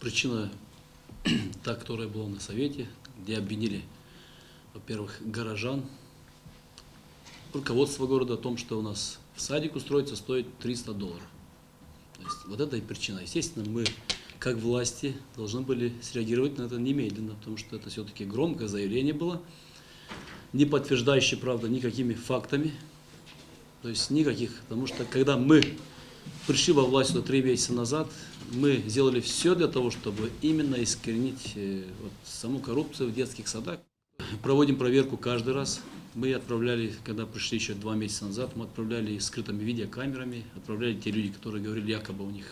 Причина, та, которая была на совете, где обвинили, во-первых, горожан, руководство города о том, что у нас в садик устроиться стоит $300. То есть вот это и причина. Естественно, мы, как власти, должны были среагировать на это немедленно, потому что это все-таки громкое заявление было, не подтверждающее, правда, никакими фактами, то есть никаких, потому что когда мы пришли во власть 3 месяца назад, мы сделали все для того, чтобы именно искоренить саму коррупцию в детских садах. Проводим проверку каждый раз. Мы отправляли, когда пришли еще 2 месяца назад, мы отправляли скрытыми видеокамерами, отправляли те люди, которые говорили, якобы у них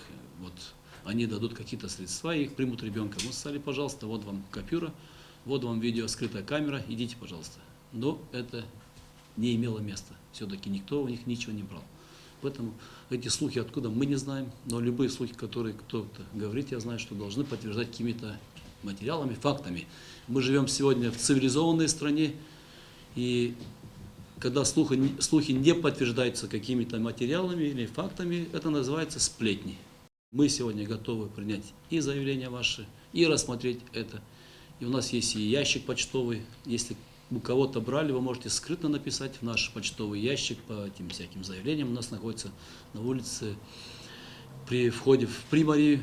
они дадут какие-то средства и их примут ребенка. Мы сказали, пожалуйста, вот вам купюра, вот вам видео, скрытая камера, идите, пожалуйста. Но это не имело места. Все-таки никто у них ничего не брал. Поэтому эти слухи откуда мы не знаем, но любые слухи, которые кто-то говорит, я знаю, что должны подтверждать какими-то материалами, фактами. Мы живем сегодня в цивилизованной стране, и когда слухи не подтверждаются какими-то материалами или фактами, это называется сплетни. Мы сегодня готовы принять и заявление ваше, и рассмотреть это. И у нас есть и ящик почтовый, если у кого-то брали, вы можете скрытно написать в наш почтовый ящик по этим всяким заявлениям. У нас находится на улице при входе в Приморье.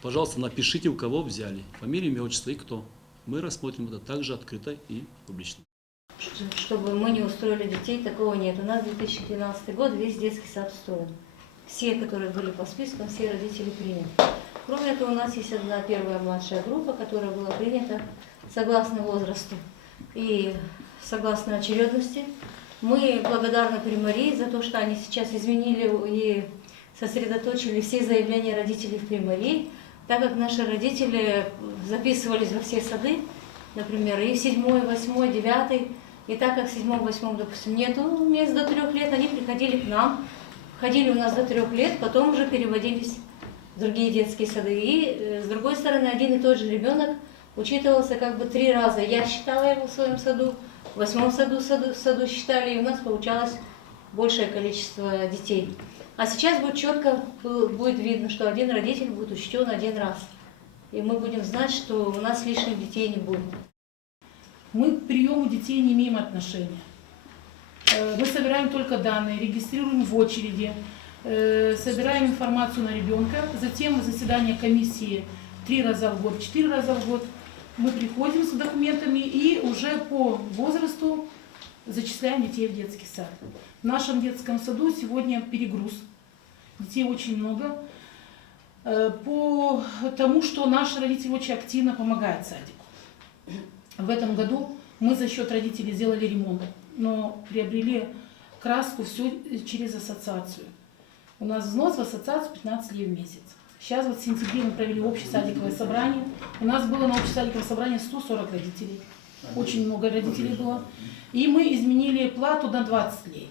Пожалуйста, напишите, у кого взяли. Фамилию, имя, отчество и кто. Мы рассмотрим это также открыто и публично. Чтобы мы не устроили детей, такого нет. У нас 2012 год, весь детский сад устроен. Все, которые были по спискам, все родители приняты. Кроме этого, у нас есть одна первая младшая группа, которая была принята согласно возрасту и согласно очередности. Мы благодарны Приморье за то, что они сейчас изменили и сосредоточили все заявления родителей в Приморье, так как наши родители записывались во все сады, например, и в 7, 8, 9, и так как в 7, 8, допустим, нету мест до 3 лет, они приходили к нам, ходили у нас до 3 лет, потом уже переводились в другие детские сады. И с другой стороны, один и тот же ребенок учитывался как бы 3 раза. Я считала его в своем саду, в 8 саду считали, и у нас получалось большее количество детей. А сейчас будет четко будет видно, что один родитель будет учтен 1 раз. И мы будем знать, что у нас лишних детей не будет. Мы к приему детей не имеем отношения. Мы собираем только данные, регистрируем в очереди, собираем информацию на ребенка, затем заседание комиссии 3 раза в год, 4 раза в год. Мы приходим с документами и уже по возрасту зачисляем детей в детский сад. В нашем детском саду сегодня перегруз. Детей очень много. Потому что наши родители очень активно помогают садику. В этом году мы за счет родителей сделали ремонт, но приобрели краску все через ассоциацию. У нас взнос в ассоциацию 15 лев в месяц. Сейчас вот в сентябре мы провели общее садиковое собрание. У нас было на общем садиковом собрании 140 родителей. Очень много родителей было. И мы изменили плату на 20 лей.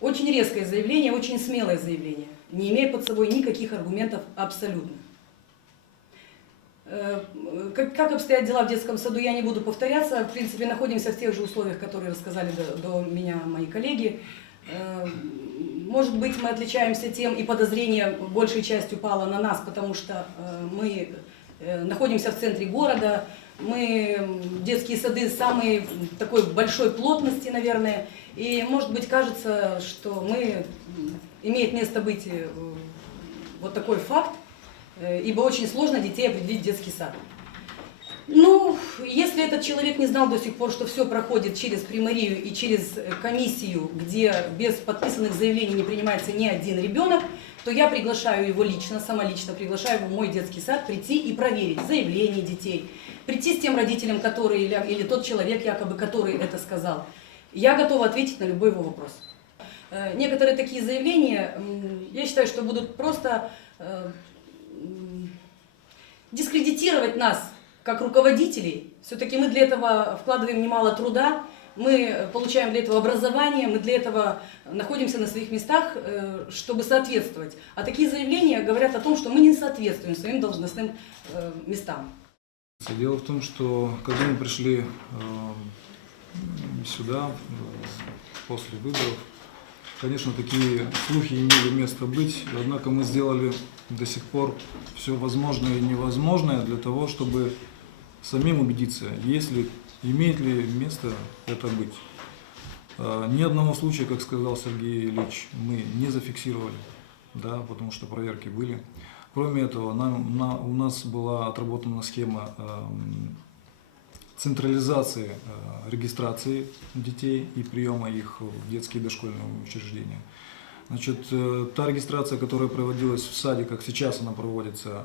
Очень резкое заявление, очень смелое заявление, не имея под собой никаких аргументов абсолютно. Как обстоят дела в детском саду, я не буду повторяться. В принципе, находимся в тех же условиях, которые рассказали до меня мои коллеги. Может быть, мы отличаемся тем, и подозрение большей частью пало на нас, потому что мы находимся в центре города, мы детские сады самой такой большой плотности, наверное, и, может быть, кажется, что имеет место быть вот такой факт, ибо очень сложно детей определить в детский сад. Ну, если этот человек не знал до сих пор, что все проходит через Приморию и через комиссию, где без подписанных заявлений не принимается ни один ребенок, то я приглашаю его лично, самолично приглашаю его в мой детский сад прийти и проверить заявления детей, прийти с тем родителем, который или тот человек, якобы, который это сказал. Я готова ответить на любой его вопрос. Некоторые такие заявления, я считаю, что будут просто дискредитировать нас как руководителей. Все-таки мы для этого вкладываем немало труда, мы получаем для этого образование, мы для этого находимся на своих местах, чтобы соответствовать. А такие заявления говорят о том, что мы не соответствуем своим должностным местам. Дело в том, что когда мы пришли сюда после выборов, конечно, такие слухи имели место быть, однако мы сделали до сих пор все возможное и невозможное для того, чтобы самим убедиться, имеет ли место это быть. Ни одного случая, как сказал Сергей Ильич, мы не зафиксировали, да, потому что проверки были. Кроме этого, у нас была отработана схема централизации регистрации детей и приема их в детские и дошкольные учреждения. Значит, та регистрация, которая проводилась в садиках, сейчас она проводится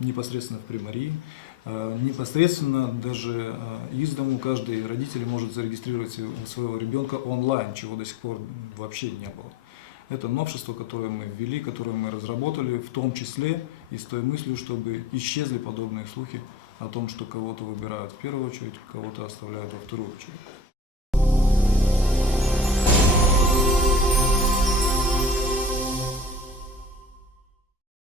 непосредственно в Приморье. Непосредственно даже из дому каждый родитель может зарегистрировать своего ребенка онлайн, чего до сих пор вообще не было. Это новшество, которое мы ввели, которое мы разработали, в том числе и с той мыслью, чтобы исчезли подобные слухи о том, что кого-то выбирают в первую очередь, кого-то оставляют во вторую очередь.